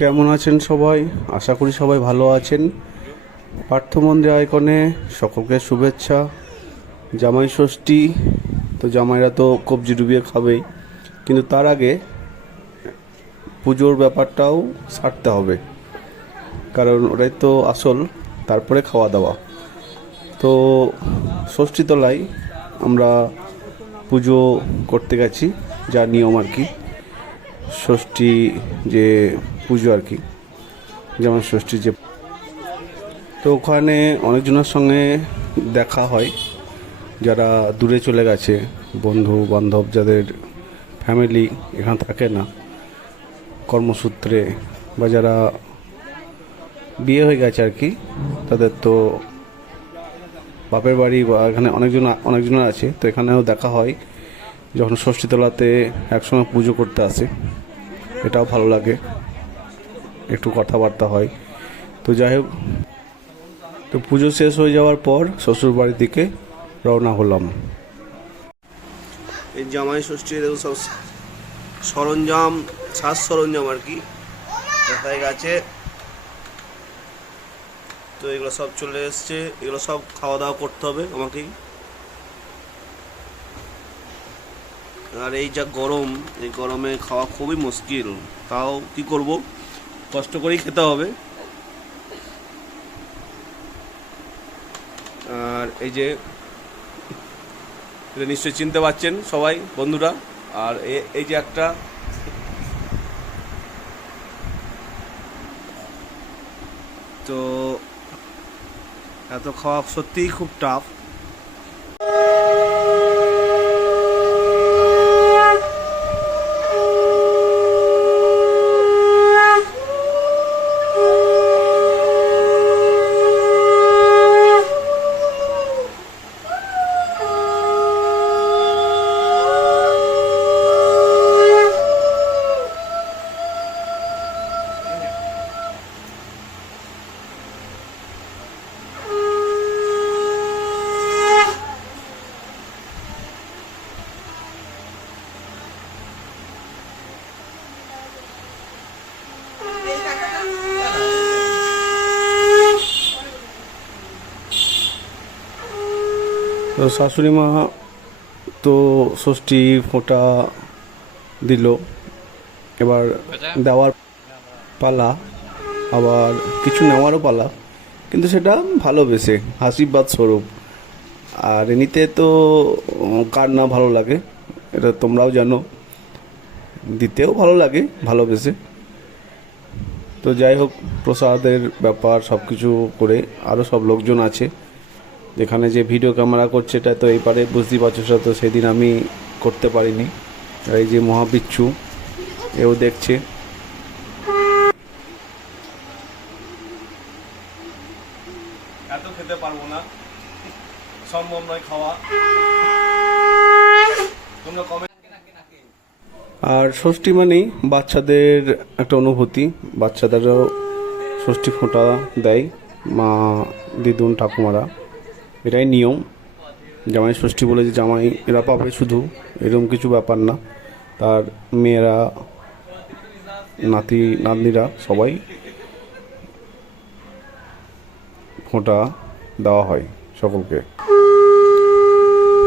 কেমন আছেন সবাই? আশা করি সবাই ভালো আছেন। পার্থ মন্দির আইকনে সকলকে শুভেচ্ছা। জামাই ষষ্ঠী, তো জামাইরা তো কবজি ডুবিয়ে খাবেই, কিন্তু তার আগে পুজোর ব্যাপারটাও সারতে হবে, কারণ ওটাই তো আসল। তারপরে খাওয়া দাওয়া। তো ষষ্ঠীতলায় আমরা পুজো করতে গেছি, যা নিয়ম আর কি, ষষ্ঠী যে পুজো আর কি, যেমন ষষ্ঠীর যে, তো ওখানে অনেকজনের সঙ্গে দেখা হয় যারা দূরে চলে গেছে, বন্ধু বান্ধব, যাদের ফ্যামিলি এখানে থাকে না কর্মসূত্রে, বা যারা বিয়ে হয়ে গেছে আর কি, তাদের তো বাপের বাড়ি বা এখানে অনেকজনের আছে। তো এখানেও দেখা হয় যখন ষষ্ঠীতলাতে একসঙ্গে পুজো করতে আসে, এটাও ভালো লাগে, একটু কথাবার্তা হয়। তো যাই হোক, তো পুজো শেষ হয়ে যাওয়ার পর শ্বশুর বাড়ির দিকে রওনা হলাম। এই জামাই ষষ্ঠী দেখো, সব সরঞ্জাম, সাজ সরঞ্জাম আর কি কোথায় গেছে। তো এগুলো সব চলে এসছে, এগুলো সব খাওয়া দাওয়া করতে হবে আমাকেই। আর এই যা গরম, এই গরমে খাওয়া খুবই মুশকিল, তাও কি করব, কষ্ট করেই খেতে হবে। আর এই যে এটা নিশ্চয়ই চিনতে পারছেন সবাই বন্ধুরা। আর এই যে একটা, তো এত খাওয়া সত্যিই খুব টাফ। তো শাশুড়ি মা তো ষষ্ঠী ফোঁটা দিল, এবার দেওয়ার পালা, আবার কিছু নেওয়ারও পালা, কিন্তু সেটা ভালোবেসে আশীর্বাদ স্বরূপ। আর এমনিতে তো কার না ভালো লাগে, এটা তোমরাও জানো, দিতেও ভালো লাগে ভালোবেসে। তো যাই হোক, প্রসাদের ব্যাপার সব কিছু করে আরও সব লোকজন আছে। এখানে যে ভিডিও ক্যামেরা করছে এটা তো এই পারে বুঝতেই পারছো, সেটা তো সেদিন আমি করতে পারিনি। আর এই যে মহাবিচ্ছু, এও দেখছে। এত খেতে পারবো না, সম্ভব নয় খাওয়া। তোমরা কমে। আর ষষ্ঠী মানেই বাচ্চাদের একটা অনুভূতি, বাচ্চাদেরও ষষ্ঠী ফোঁটা দেয় মা, দিদুন, ঠাকুমারা, এটাই নিয়ম। জামাই ষষ্ঠী বলে যে জামাই এরা পাবে শুধু, এরকম কিছু ব্যাপার না, তার মেয়েরা, নাতি নাতনিরা সবাই ফোঁটা দেওয়া হয় সকলকে।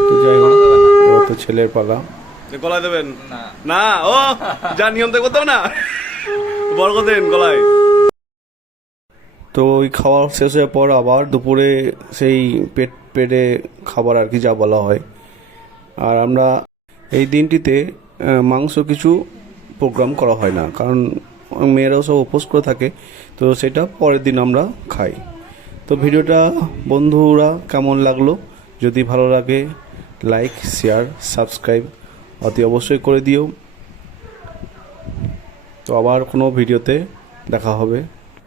তো যাই হোক, এবার তো ছেলের পালা। গলায় দেবেন না, ও যা নিয়ম তো করতে হবে না, বর্গ দেন গলায়। তো ওই খাওয়া শেষ হওয়ার পর আবার দুপুরে সেই পেটে খাবার আর কি, যা বলা হয়। আর আমরা এই দিনটিতে মাংস কিছু প্রোগ্রাম করা হয় না, কারণ মেয়েরাও সব উপোস করে থাকে, তো সেটা পরের দিন আমরা খাই। তো ভিডিওটা বন্ধুরা কেমন লাগলো, যদি ভালো লাগে লাইক, শেয়ার, সাবস্ক্রাইব অতি অবশ্যই করে দিও। তো আবার কোনো ভিডিওতে দেখা হবে।